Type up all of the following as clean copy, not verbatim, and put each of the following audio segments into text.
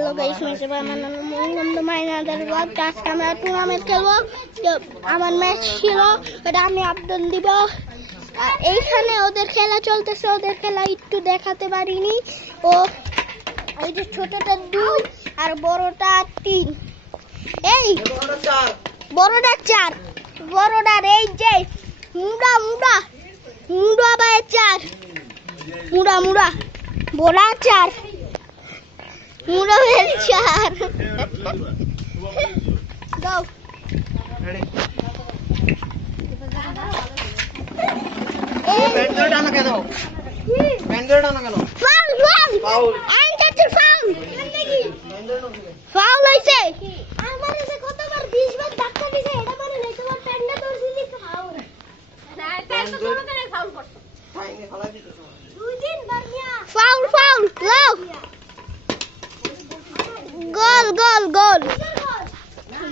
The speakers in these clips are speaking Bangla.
হ্যালো গাইস, আমার নাম তো মাইনাদের ব্লগ। আজকে আমরা টুর্নামেন্ট খেলবো। আমার ম্যাচ ছিল, এটা আমি আপডেট দিব। এইখানে ওদের খেলা চলতেছে, ওদের খেলা একটু দেখাতে পারিনি। ও এই যে ছোটটা 2 আর বড়টা 3। এই বড়টা 4, বড়টার এই যে মুড়া মুড়া মুড়া বাই 4, মুড়া মুড়া বড়া 4, মুড়া বেল 4। Go. Foul. Foul হইছে। আমারে যে কতবার 20 বার ধাক্কা দিছে, এটা মনে নাই তোমার প্যান্ডা ধরছিলি ফাউল। না, প্যান্ড তো কোনো করে ফাউল করছো। ফাইনে ফলা দিছো। 2-3 বার নিয়া। ফাউল লাও।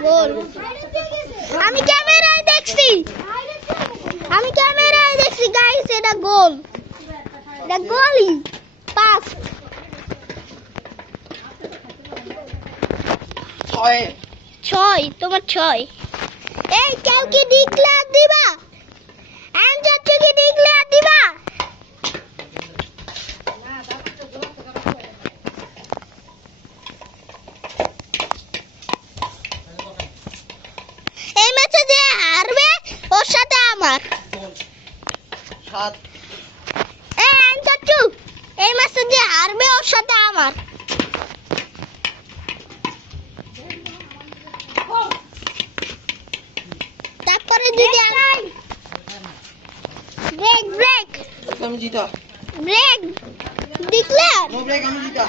গোল। আমি ক্যামেরায় দেখছি গাইস, এটা গোল। এটা গোলই। পাস 6 তোমার 6। এই কেউ কি ডিক্লেয়ার দিবা? অ্যানসার কি ডিক্লেয়ার দিবা? এই ম্যাচে যে হারবে ওর সাথে আমার 7। এই অ্যানসার এই ম্যাচে যে হারবে ওর সাথে আমার। তারপরে যদি ব্রেক আমি জিতা। Break declare. নো ব্রেক আমি জিতা।